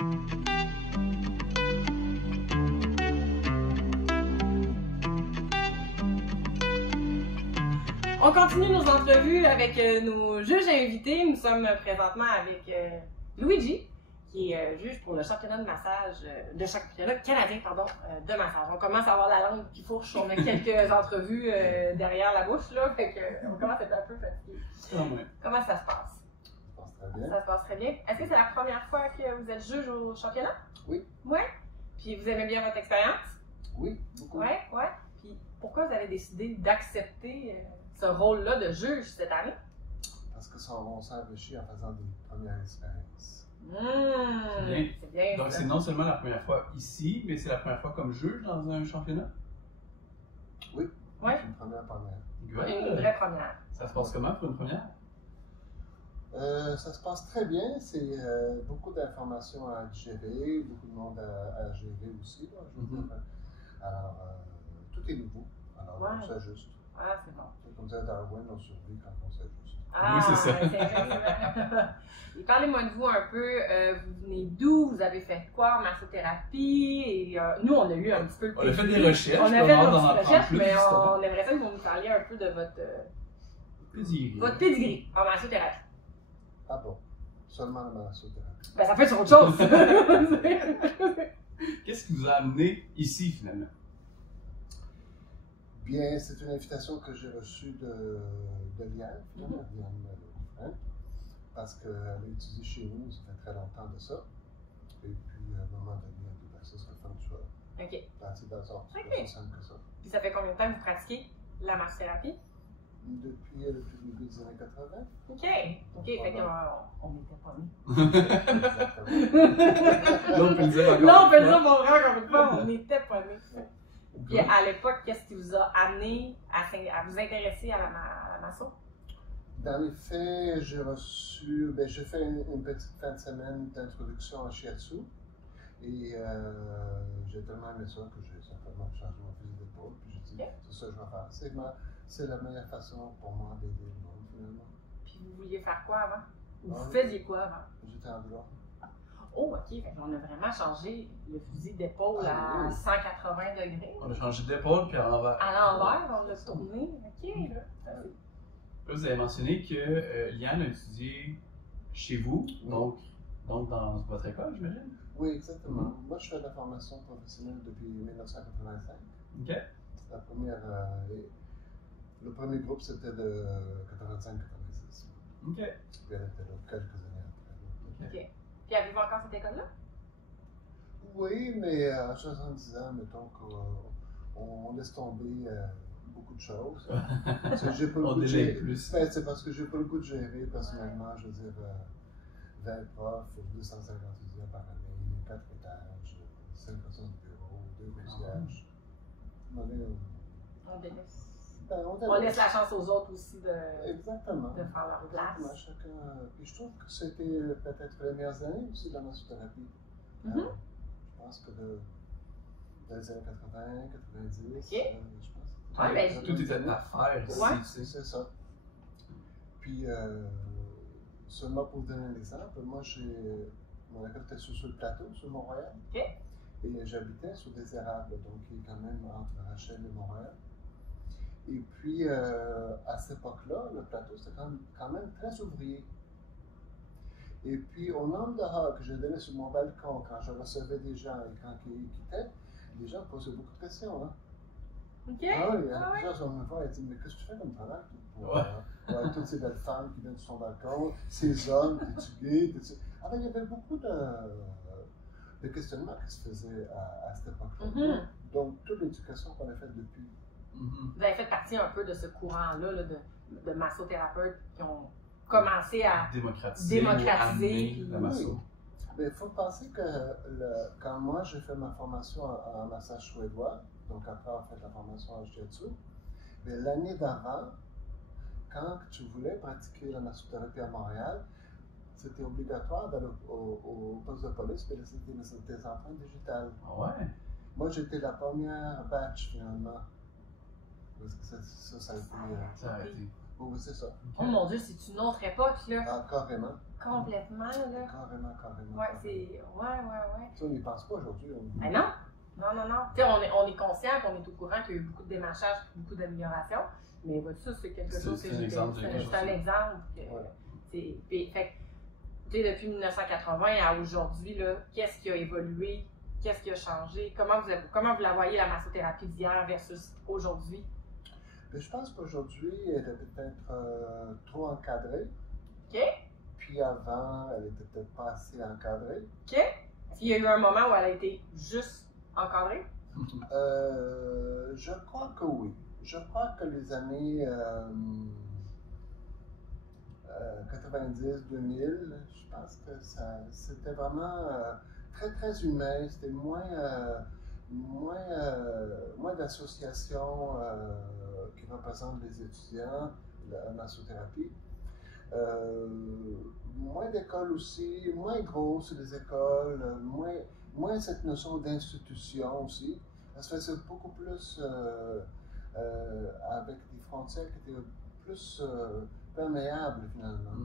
On continue nos entrevues avec nos juges invités. Nous sommes présentement avec Luigi, qui est juge pour le championnat de massage, de championnat canadien, pardon, de massage. On commence à avoir la langue qui fourche. On a quelques entrevues derrière la bouche, là, fait qu'on commence à être un peu fatigué. Comment ça se passe? Ça se passe très bien. Ça se passe très bien. Est-ce que c'est la première fois que vous êtes juge au championnat? Oui. Ouais? Puis vous aimez bien votre expérience? Oui, beaucoup. Ouais, ouais. Puis pourquoi vous avez décidé d'accepter ce rôle-là de juge cette année? Parce que ça, on s'est enrichi en faisant des premières expériences. C'est bien. Donc, c'est non seulement la première fois ici, mais c'est la première fois comme juge dans un championnat? Oui. Ouais. C'est une première. Une vraie première. Ça se passe comment pour une première? Ça se passe très bien. C'est beaucoup d'informations à gérer, beaucoup de monde à gérer aussi. Là, je veux dire. Alors, tout est nouveau. Alors, on s'ajuste. Ah, c'est bon. C'est comme ça, Darwin, on survit quand on s'ajuste. Ah, oui, c'est ça. Ouais, c'est vrai. Et parlez-moi de vous un peu. Vous venez d'où? Vous avez fait quoi en massothérapie? Et, nous, on a eu un petit peu... On a fait des recherches. On a fait nos petites petites recherches, mais on aimerait ça que vous nous parliez un peu de votre pedigree en massothérapie. Ah bon? Seulement la massothérapie. Ben, ça peut être autre chose. Qu'est-ce qui vous a amené ici, finalement? Bien, c'est une invitation que j'ai reçue de Liane, finalement, Liane Dufresne, parce qu'elle a étudié chez nous, ça fait très longtemps de ça. Et puis, à un moment donné, elle a dit, ben, ça serait fun que tu sois parti dans ça. C'est pas aussi simple que ça. Puis ça fait combien de temps que vous pratiquez la massothérapie? Depuis le début des années 80. OK. OK, fait qu'on n'était pas nés. Exactement. Là, on peut le dire encore. Non, on peut le dire, mon frère, encore une fois, on n'était pas nés. Puis à l'époque, qu'est-ce qui vous a amené à vous intéresser à la masso? Dans les faits, j'ai fait une petite fin de semaine d'introduction à Shiatsu. Et j'ai tellement aimé ça que j'ai certainement changé mon fusil d'épaule. Puis j'ai dit, c'est ça que je vais faire. C'est la meilleure façon pour moi d'aider le monde, finalement. Puis vous vouliez faire quoi avant? Vous faisiez quoi avant? J'étais en droit. Oh, OK. Fait qu'on a vraiment changé le fusil d'épaule à 180 degrés. On a changé d'épaule puis à l'envers. À l'envers, on l'a tourné. OK. Là, vous avez mentionné que Liane a étudié chez vous, donc dans votre école, j'imagine? Oui, exactement. Moi, je fais de la formation professionnelle depuis 1985. OK. Le premier groupe, c'était de 85-86. OK. Puis elle était là quelques années après. OK. Puis avez-vous encore cette école-là? Oui, mais à 70 ans, mettons qu'on laisse tomber beaucoup de choses. J'ai pas le goût de gérer. C'est parce que j'ai pas le goût de gérer personnellement, je veux dire, 20 profs, 250 étudiants par année, 4 étages, 5 personnes de bureau, 2 sièges. On délaisse. On laisse la chance aux autres aussi de faire leur place. Chacun. Puis je trouve que c'était peut-être les meilleures années aussi de la massothérapie. Je pense que dans les années 80, 90, je pense. Tout était à faire ici. C'est ça. Puis, seulement pour vous donner un exemple, moi, mon école était sur le plateau, sur Mont-Royal. Et j'habitais sur des érables, donc qui est quand même entre Rachel et Montréal. Et puis, à cette époque-là, le plateau, c'était quand même très ouvrier. Et puis, au nombre d'heures que je donnais sur mon balcon, quand je recevais des gens et quand ils quittaient, les gens posaient beaucoup de questions. Hein? OK. Ah oui, il y a des gens qui sont venus me voir et disent, mais qu'est-ce que tu fais comme travail pour toutes ces belles femmes qui viennent sur son balcon, ces hommes, t'es-tu gay, Alors, il y avait beaucoup de questionnements qui se faisaient à cette époque-là. Donc, toute l'éducation qu'on a faite depuis. Vous avez fait partie un peu de ce courant-là de massothérapeutes qui ont commencé à démocratiser la masso. Mais il faut penser que quand moi j'ai fait ma formation en massage suédois, donc après avoir fait la formation en Shiatsu, mais l'année d'avant, quand tu voulais pratiquer la massothérapie à Montréal, c'était obligatoire d'aller au poste de police et laisser tes empreintes digitales. Ah ouais? Moi j'étais la première batch finalement. Parce que ça a été. Ça a été. Oui, c'est ça. Oh mon Dieu, c'est une autre époque, là. Ah, carrément. complètement, là. Carrément. Ouais, c'est... Ouais. Ça, on n'y pense pas aujourd'hui. Ben non. Tu sais, on est conscient qu'on est au courant qu'il y a eu beaucoup de démarchages, beaucoup d'améliorations, mais ça, c'est quelque chose que j'ai fait. C'est un exemple. Fait que, depuis 1980 à aujourd'hui, qu'est-ce qui a évolué? Qu'est-ce qui a changé? Comment vous la voyez, la massothérapie d'hier versus aujourd'hui? Je pense qu'aujourd'hui, elle est peut-être trop encadrée. OK. Puis avant, elle était peut-être pas assez encadrée. OK. Est-ce qu'il y a eu un moment où elle a été juste encadrée? Je crois que oui. Je crois que les années 90, 2000, je pense que c'était vraiment très humain. C'était moins d'associations qui représentent les étudiants, la massothérapie. Moins d'écoles aussi, moins grosses les écoles, moins cette notion d'institution aussi. Parce que c'est beaucoup plus avec des frontières qui étaient plus perméables finalement.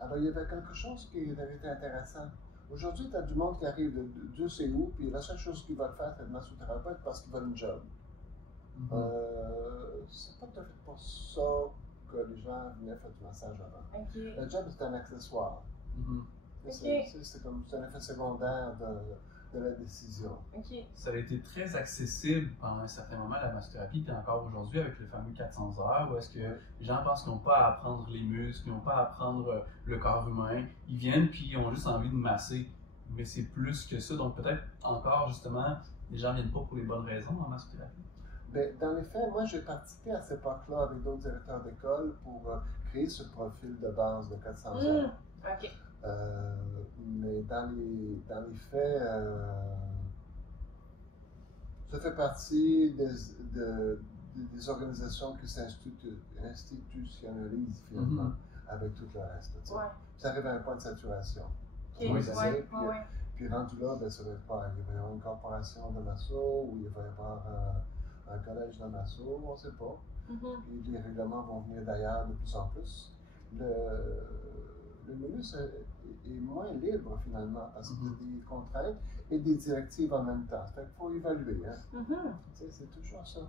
Alors il y avait quelque chose qui avait été intéressant. Aujourd'hui, tu as du monde qui arrive de Dieu sait où, puis la seule chose qu'ils veulent faire, c'est de massothérapeute parce qu'ils veulent une job. C'est pas tout à fait pour ça que les gens venaient faire du massage avant. Okay. Le job, c'est un accessoire. C'est comme un effet secondaire de la décision. Ça a été très accessible pendant un certain moment, la massothérapie, puis encore aujourd'hui avec le fameux 400 heures, où est-ce que les gens pensent qu'ils n'ont pas à apprendre les muscles, ils n'ont pas à apprendre le corps humain. Ils viennent puis ils ont juste envie de masser. Mais c'est plus que ça. Donc peut-être encore, justement, les gens ne viennent pas pour les bonnes raisons en massothérapie. Ben, dans les faits, moi j'ai participé à cette époque-là avec d'autres directeurs d'école pour créer ce profil de base de 400 heures. OK. Mais dans les faits, ça fait partie des organisations qui s'institutionnalisent finalement avec tout le reste. Ça arrive à un point de saturation. Puis rendu là, ben, ça va être pas. Il va y avoir une corporation de masso ou il va y avoir un collège de masso, on ne sait pas. Puis les règlements vont venir d'ailleurs de plus en plus. Le milieu est moins libre finalement parce qu'il y a des contraintes et des directives en même temps. Fait qu'il faut évaluer. C'est toujours ça.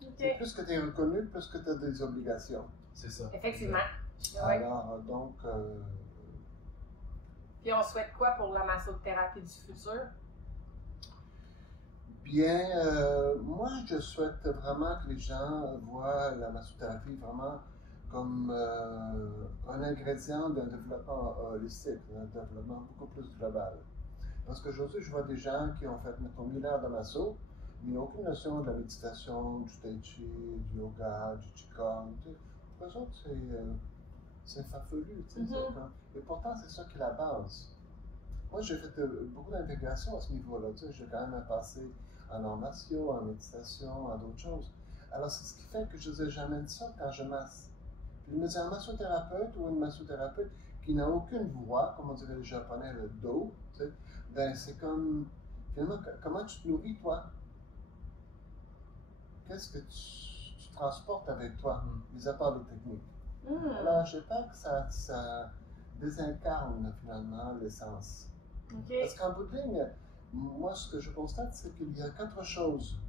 Plus que tu es reconnu, plus que tu as des obligations. C'est ça. Effectivement. Alors, donc. Puis on souhaite quoi pour la massothérapie du futur? Bien, moi je souhaite vraiment que les gens voient la massothérapie vraiment comme un ingrédient d'un développement holistique, un développement beaucoup plus global. Parce qu'aujourd'hui, je vois des gens qui ont fait, mettons, 1000 heures de masso, mais aucune notion de la méditation, du tai chi, du yoga, du qigong. Pour eux autres, c'est farfelu. Et pourtant, c'est ça qui est la base. Moi, j'ai fait beaucoup d'intégration à ce niveau-là. J'ai quand même un passé en arts martiaux, en méditation, en d'autres choses. Alors, c'est ce qui fait que j'amène ça quand je masse. Puis, je me dis, un massothérapeute ou une massothérapeute qui n'a aucune voix, comme on dirait les Japonais, le do, ben c'est comme, finalement, comment tu te nourris, toi? Qu'est-ce que tu transportes avec toi, mis à part les techniques? Alors, j'ai peur que ça désincarne finalement l'essence. Parce qu'en bout de ligne, moi, ce que je constate, c'est qu'il y a 4 choses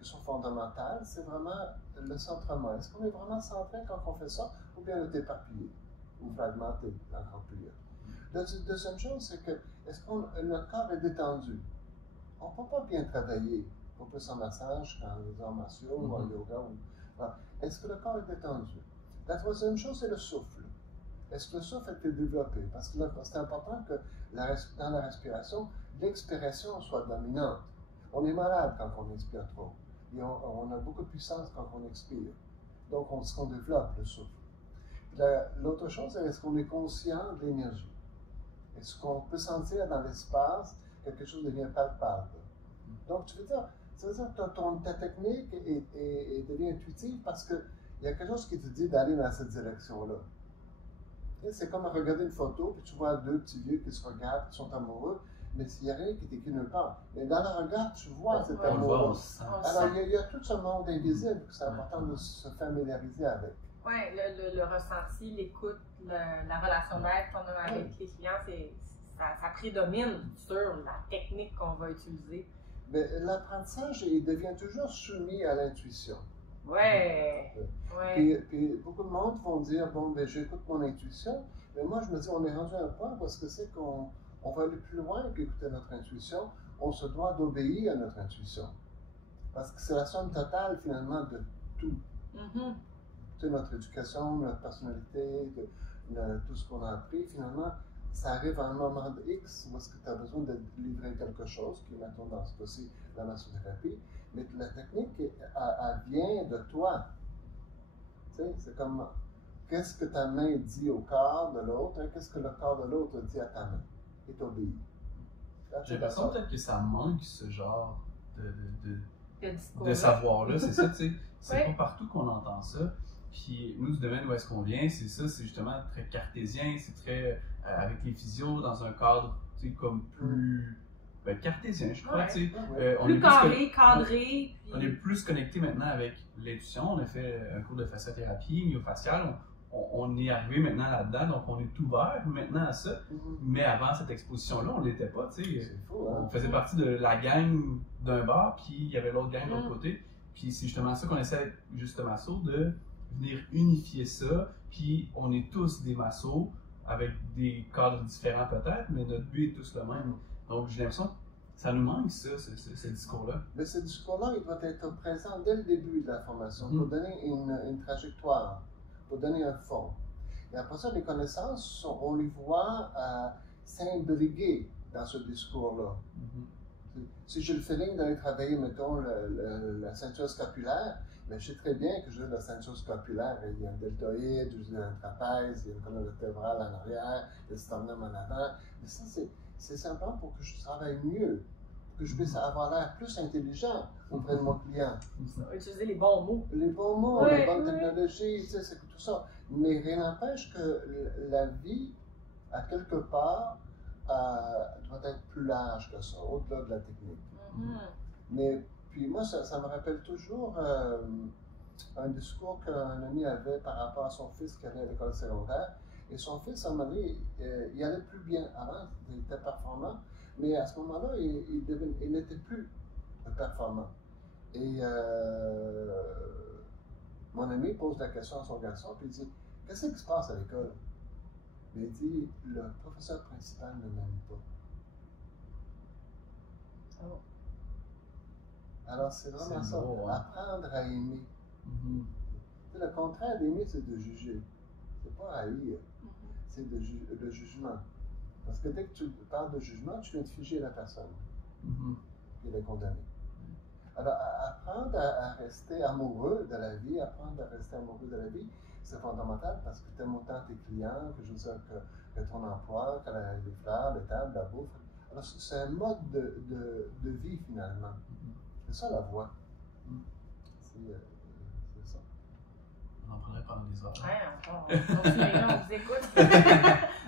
qui sont fondamentales. C'est vraiment le centrement. Est-ce qu'on est vraiment centré quand on fait ça, ou bien on est éparpillé, ou fragmenté, encore plus. La deuxième chose, c'est que est-ce que notre corps est détendu? On ne peut pas bien travailler, on peut en massage, dans les arts martiaux, ou en yoga. Est-ce que le corps est détendu? La troisième chose, c'est le souffle. Est-ce que le souffle a été développé? Parce que c'est important que dans la respiration, l'expiration soit dominante. On est malade quand on inspire trop. Et on a beaucoup de puissance quand on expire. Donc, on développe le souffle. L'autre chose, c'est est-ce qu'on est conscient de l'énergie? Est-ce qu'on peut sentir dans l'espace quelque chose devient palpable? Donc, ça veut dire que ta technique devient intuitive parce qu'il y a quelque chose qui te dit d'aller dans cette direction-là. C'est comme regarder une photo, puis tu vois 2 petits vieux qui se regardent, qui sont amoureux, mais il n'y a rien qui est écrit nulle part. Mais dans le regard, tu vois cet amour. Alors, il y a tout ce monde invisible que c'est important de se familiariser avec. Oui, le ressenti, l'écoute, la relation d'aide qu'on a avec les clients, ça prédomine sur la technique qu'on va utiliser. L'apprentissage, il devient toujours soumis à l'intuition. Ouais. Puis beaucoup de monde vont dire, bon, j'écoute mon intuition, mais moi je me dis, on est rendu à un point parce que c'est qu'on va aller plus loin qu'écouter notre intuition, on se doit d'obéir à notre intuition. Parce que c'est la somme totale finalement de tout. Mm-hmm. Tu sais, notre éducation, notre personnalité, tout ce qu'on a appris, finalement, ça arrive à un moment X où est-ce que tu as besoin de livrer quelque chose, qui est maintenant dans ce cas-ci la massothérapie, mais la technique, elle vient de toi. Tu sais, c'est comme, qu'est-ce que ta main dit au corps de l'autre, hein, qu'est-ce que le corps de l'autre dit à ta main, et t'obéit. J'ai l'impression peut-être que ça manque ce genre de savoir-là, c'est ça, tu sais. C'est pas partout qu'on entend ça. Puis nous, du domaine où est-ce qu'on vient, c'est ça, c'est justement très cartésien, c'est très avec les physios dans un cadre, tu sais, comme plus cartésien, je crois, tu sais. Plus carré, cadré. On est plus connecté maintenant avec l'intuition. On a fait un cours de fasciothérapie, myofaciale. On est arrivé maintenant là-dedans, donc on est ouvert maintenant à ça. Mais avant cette exposition-là, on l'était pas, tu sais. C'est fou, hein? On faisait partie de la gang d'un bar, puis il y avait l'autre gang de l'autre côté. Puis c'est justement ça qu'on essaie avec Juste Masso, de venir unifier ça. Puis on est tous des massos, avec des cadres différents peut-être, mais notre but est tous le même. Donc j'ai l'impression que ça nous manque ça, ce discours-là. Mais ce discours-là, il doit être présent dès le début de la formation, pour donner une trajectoire, pour donner un fond. Et après ça, les connaissances, on les voit s'imbriguer dans ce discours-là. Si j'ai le feeling d'aller travailler, mettons, la ceinture scapulaire, mais je sais très bien que j'ai la ceinture scapulaire. Il y a un deltoïde, il y a un trapèze, il y a une colonne vertébrale en arrière, le sternum en avant. Mais ça, c'est simplement pour que je travaille mieux, que je puisse avoir l'air plus intelligent auprès de mon client. Utiliser les bons mots. Les bons mots, les bonnes technologies, tu sais, c'est tout ça. Mais rien n'empêche que la vie, à quelque part, doit être plus large que ça, au-delà de la technique. Mais puis moi, ça me rappelle toujours un discours qu'un ami avait par rapport à son fils qui allait à l'école secondaire. Et son fils, à un moment donné, il allait plus bien. Avant, il était performant, mais à ce moment-là, il n'était plus performant. Et mon ami pose la question à son garçon, puis il dit, « Qu'est-ce qui se passe à l'école? » Il dit, « Le professeur principal ne m'aime pas. » Oh. Alors, c'est vraiment ça, apprendre à aimer. Le contraire d'aimer, c'est de juger. C'est pas haïr, c'est le jugement. Parce que dès que tu parles de jugement, tu viens de figer la personne et la condamner. Alors, apprendre à rester amoureux de la vie, apprendre à rester amoureux de la vie, c'est fondamental parce que tu aimes autant tes clients, que je veux dire, que ton emploi, que les fleurs, les tables, la bouffe. Alors, c'est un mode de vie finalement. C'est ça la voie. C'est ça. On en prendrait pendant des heures. On vous écoute.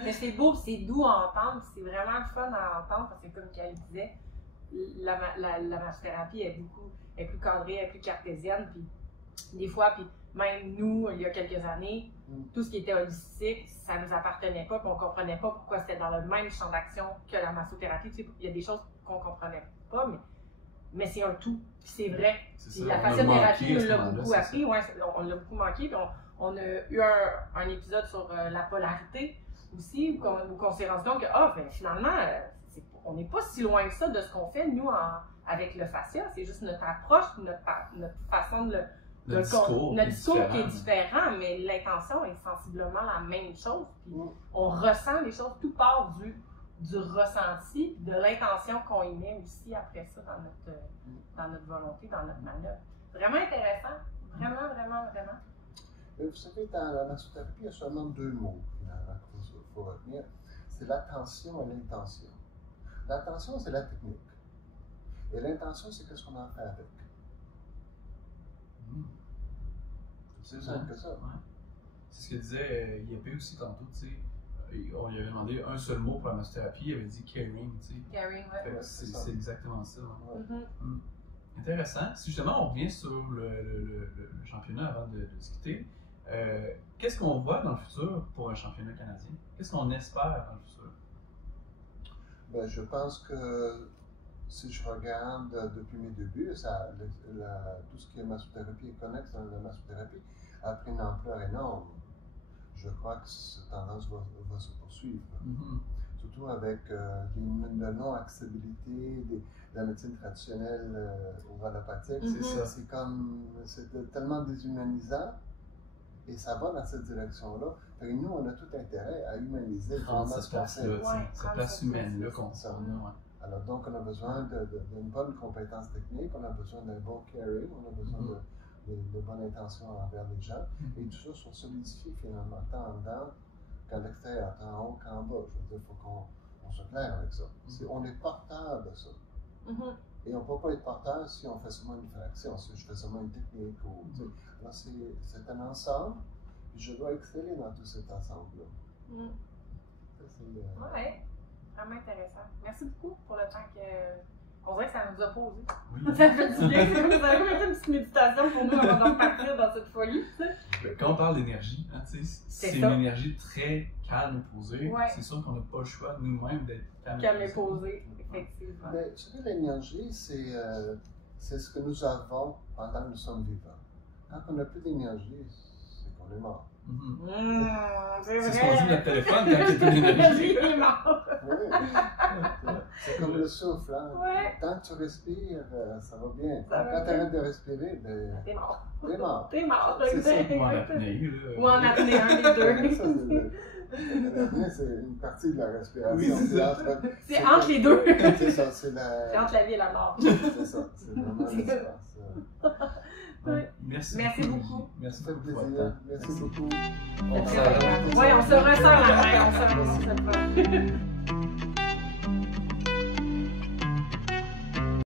Mais c'est beau, c'est doux à entendre, c'est vraiment le fun à entendre parce que comme Kali disait, la massothérapie est plus cadrée, elle est plus cartésienne, puis des fois, puis même nous, il y a quelques années, tout ce qui était holistique, ça ne nous appartenait pas, puis on ne comprenait pas pourquoi c'était dans le même champ d'action que la massothérapie. Tu sais, il y a des choses qu'on ne comprenait pas, mais c'est un tout, puis c'est vrai. Puis la fasciothérapie nous l'a beaucoup appris, on l'a beaucoup manqué, puis on a eu un épisode sur la polarité aussi, où on s'est rendu compte que finalement, on n'est pas si loin que ça de ce qu'on fait, nous, avec le fascia. C'est juste notre approche, notre façon de notre discours qui est différent, mais l'intention est sensiblement la même chose. Puis on ressent les choses, tout part du ressenti, de l'intention qu'on y met aussi après ça dans notre volonté, dans notre manœuvre. Vraiment intéressant. Vraiment, vraiment, vraiment. Vous savez, dans la massothérapie, il y a seulement deux mots, finalement, qu'il faut retenir. C'est l'attention et l'intention. L'attention, c'est la technique. Et l'intention, c'est qu'est-ce qu'on en fait avec. C'est aussi simple que ça. C'est ce que disait IAP aussi tantôt, tu sais. On lui avait demandé un seul mot pour la massothérapie, il avait dit caring, tu sais. Caring, c'est exactement ça. Intéressant. Si justement on revient sur le championnat avant de se quitter, Qu'est-ce qu'on voit dans le futur pour un championnat canadien? Qu'est-ce qu'on espère dans le futur? Ben, je pense que si je regarde depuis mes débuts, tout ce qui est massothérapie et connexe dans la massothérapie a pris une ampleur énorme. Je crois que cette tendance va se poursuivre. Surtout avec la non-accessibilité de la médecine traditionnelle aux allopathiques. C'est tellement déshumanisant et ça va dans cette direction-là. Et nous, on a tout intérêt à humaniser cette place humaine-là qu'on sent. Alors donc, on a besoin d'une bonne compétence technique, on a besoin d'un bon caring, on a besoin de bonnes intentions envers les gens. Et tout ça sont solidifiés finalement, tant en dedans qu'à l'extérieur, tant en haut qu'en bas. Je veux dire, il faut qu'on soit clair avec ça. On est porteur de ça. Et on ne peut pas être porteur si on fait seulement une fraction, si je fais seulement une technique. Alors c'est un ensemble, et je dois exceller dans tout cet ensemble-là. Oui, vraiment intéressant. Merci beaucoup pour le temps qu'on dirait que ça nous a posé. Oui. Ça fait du bien. Ça a même été une petite méditation pour nous avant de repartir dans cette folie. Quand on parle d'énergie, hein, c'est une énergie très calme et posée. C'est sûr qu'on n'a pas le choix nous-mêmes d'être calme et posé, effectivement. Mais tu sais, l'énergie, c'est ce que nous avons pendant que nous sommes vivants. Quand on n'a plus d'énergie, c'est qu'on est mort. C'est ce qu'on dit dans le téléphone quand il n'y a plus d'énergie. Il est mort. C'est comme le souffle. Hein? Tant que tu respires, ça va bien. Quand tu arrêtes de respirer, t'es mort. T'es mort. T'es mort. C'est ça. Ou en apnée. Ou en apnée, un des deux. L'apnée, c'est une partie de la respiration. C'est entre les deux. C'est ça. C'est entre la vie et la mort. C'est ça. C'est vraiment l'espace. Merci beaucoup. Merci pour le plaisir. Merci beaucoup. On se resserre la main. On se resserre.